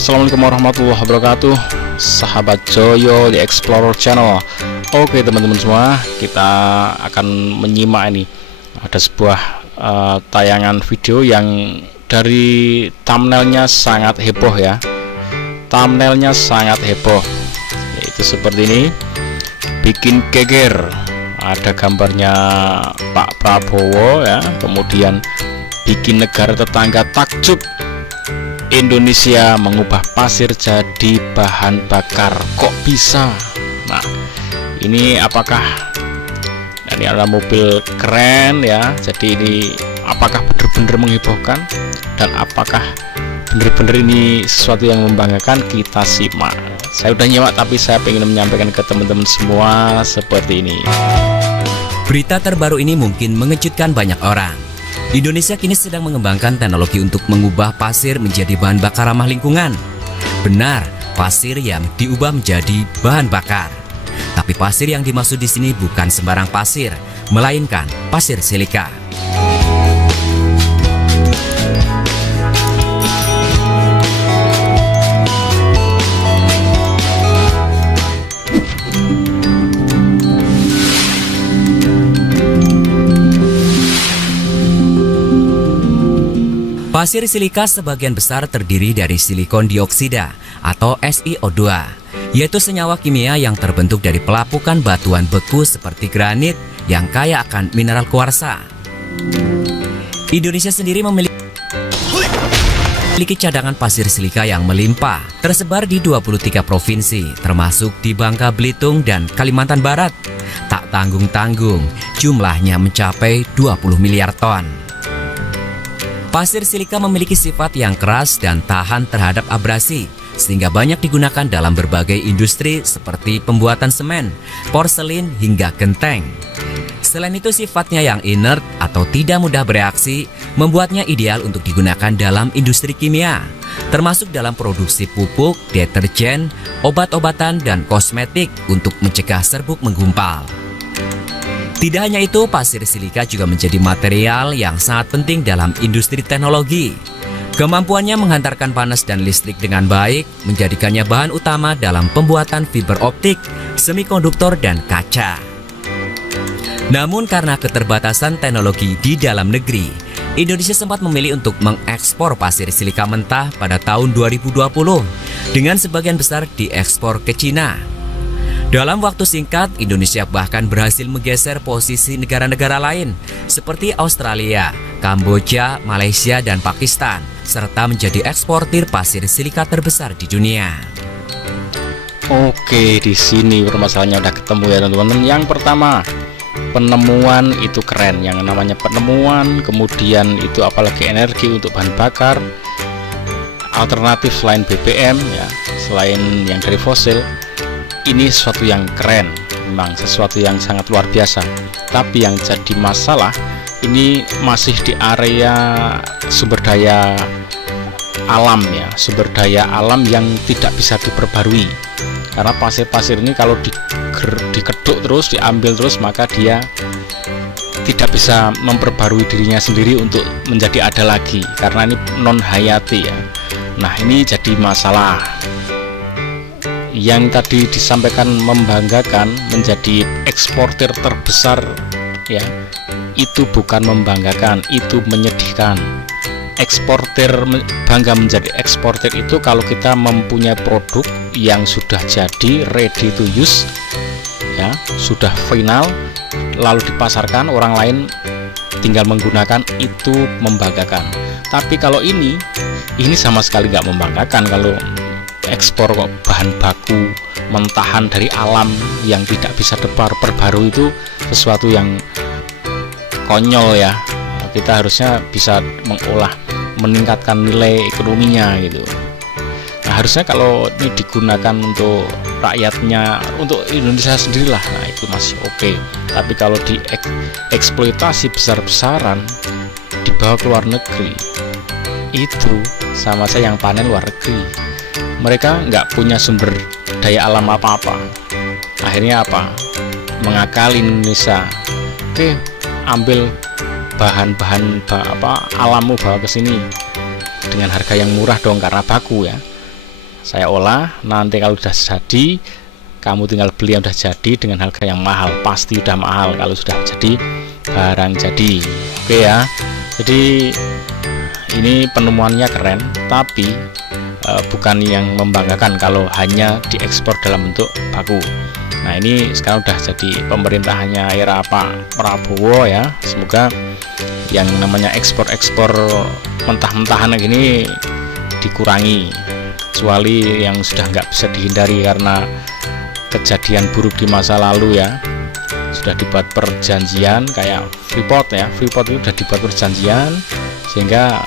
Assalamualaikum warahmatullahi wabarakatuh, sahabat Joyo The Explorer Channel. Oke teman-teman semua, kita akan menyimak ini. Ada sebuah tayangan video yang dari thumbnailnya sangat heboh ya. Thumbnailnya sangat heboh, yaitu seperti ini. Bikin geger. Ada gambarnya Pak Prabowo ya. Kemudian bikin negara tetangga takjub, Indonesia mengubah pasir jadi bahan bakar. Kok bisa? Nah, ini apakah ini adalah mobil keren ya. Jadi ini apakah benar-benar menghebohkan dan apakah benar-benar ini sesuatu yang membanggakan? Kita simak. Saya udah nyimak tapi saya ingin menyampaikan ke teman-teman semua seperti ini. Berita terbaru ini mungkin mengejutkan banyak orang. Indonesia kini sedang mengembangkan teknologi untuk mengubah pasir menjadi bahan bakar ramah lingkungan. Benar, pasir yang diubah menjadi bahan bakar. Tapi pasir yang dimaksud di sini bukan sembarang pasir, melainkan pasir silika. Pasir silika sebagian besar terdiri dari silikon dioksida atau SiO2, yaitu senyawa kimia yang terbentuk dari pelapukan batuan beku seperti granit yang kaya akan mineral kuarsa. Indonesia sendiri memiliki cadangan pasir silika yang melimpah, tersebar di 23 provinsi, termasuk di Bangka Belitung dan Kalimantan Barat. Tak tanggung-tanggung, jumlahnya mencapai 20 miliar ton. Pasir silika memiliki sifat yang keras dan tahan terhadap abrasi, sehingga banyak digunakan dalam berbagai industri seperti pembuatan semen, porselin, hingga genteng. Selain itu, sifatnya yang inert atau tidak mudah bereaksi membuatnya ideal untuk digunakan dalam industri kimia, termasuk dalam produksi pupuk, deterjen, obat-obatan, dan kosmetik untuk mencegah serbuk menggumpal. Tidak hanya itu, pasir silika juga menjadi material yang sangat penting dalam industri teknologi. Kemampuannya menghantarkan panas dan listrik dengan baik menjadikannya bahan utama dalam pembuatan fiber optik, semikonduktor, dan kaca. Namun karena keterbatasan teknologi di dalam negeri, Indonesia sempat memilih untuk mengekspor pasir silika mentah pada tahun 2020 dengan sebagian besar diekspor ke Cina. Dalam waktu singkat, Indonesia bahkan berhasil menggeser posisi negara-negara lain seperti Australia, Kamboja, Malaysia, dan Pakistan, serta menjadi eksportir pasir silika terbesar di dunia. Oke, di sini permasalahannya udah ketemu ya teman-teman. Yang pertama, penemuan itu keren. Yang namanya penemuan, kemudian itu apalagi energi untuk bahan bakar alternatif selain BBM ya, selain yang dari fosil. Ini sesuatu yang keren, memang sesuatu yang sangat luar biasa. Tapi yang jadi masalah ini masih di area sumber daya alam ya, sumber daya alam yang tidak bisa diperbarui. Karena pasir-pasir ini kalau dikeduk terus, diambil terus, maka dia tidak bisa memperbarui dirinya sendiri untuk menjadi ada lagi, karena ini non hayati ya. Nah, ini jadi masalah. Yang tadi disampaikan membanggakan menjadi eksportir terbesar ya, itu bukan membanggakan, itu menyedihkan. Eksportir bangga menjadi eksportir itu kalau kita mempunyai produk yang sudah jadi ready to use ya, sudah final, lalu dipasarkan, orang lain tinggal menggunakan, itu membanggakan. Tapi kalau ini sama sekali nggak membanggakan. Kalau ekspor kok bahan baku mentahan dari alam yang tidak bisa diperbarui, itu sesuatu yang konyol ya. Kita harusnya bisa mengolah, meningkatkan nilai ekonominya gitu. Nah, harusnya kalau ini digunakan untuk rakyatnya, untuk Indonesia sendirilah, nah itu masih oke. Tapi kalau dieksploitasi besar-besaran dibawa ke luar negeri, itu sama saya yang panen luar negeri. Mereka nggak punya sumber daya alam apa-apa. Akhirnya apa? Mengakali Indonesia. Oke, ambil bahan-bahan alammu, bawa ke sini dengan harga yang murah dong, karena baku ya. saya olah. Nanti kalau sudah jadi, kamu tinggal beli yang sudah jadi dengan harga yang mahal. Pasti udah mahal kalau sudah jadi barang jadi. Oke ya. Jadi ini penemuannya keren, tapi bukan yang membanggakan kalau hanya diekspor dalam bentuk baku. Nah, ini sekarang udah jadi pemerintahannya era Pak Prabowo ya. Semoga yang namanya ekspor-ekspor mentah-mentahan gini dikurangi, kecuali yang sudah nggak bisa dihindari karena kejadian buruk di masa lalu ya. Sudah dibuat perjanjian kayak Freeport ya. Freeport itu sudah dibuat perjanjian sehingga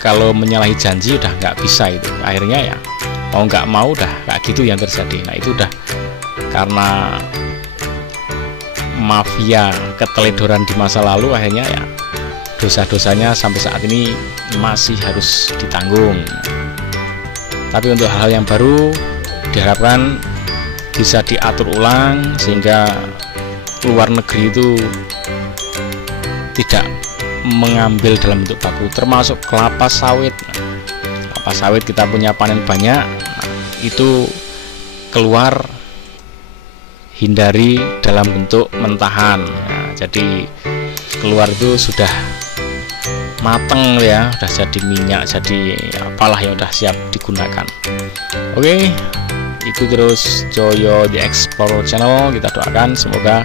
kalau menyalahi janji udah nggak bisa itu. Akhirnya ya mau nggak mau udah kayak gitu yang terjadi. Nah, itu udah karena mafia keteledoran di masa lalu, akhirnya ya dosa-dosanya sampai saat ini masih harus ditanggung. Tapi untuk hal-hal yang baru diharapkan bisa diatur ulang sehingga luar negeri itu tidak mengambil dalam bentuk baku, termasuk kelapa sawit. Kelapa sawit kita punya panen banyak, itu keluar hindari dalam bentuk mentahan. Nah, jadi keluar itu sudah mateng ya, udah jadi minyak, jadi apalah yang udah siap digunakan. Oke, ikuti terus Joyo The Explorer Channel. Kita doakan semoga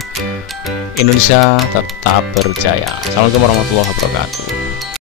Indonesia tetap berjaya. Assalamualaikum warahmatullahi wabarakatuh.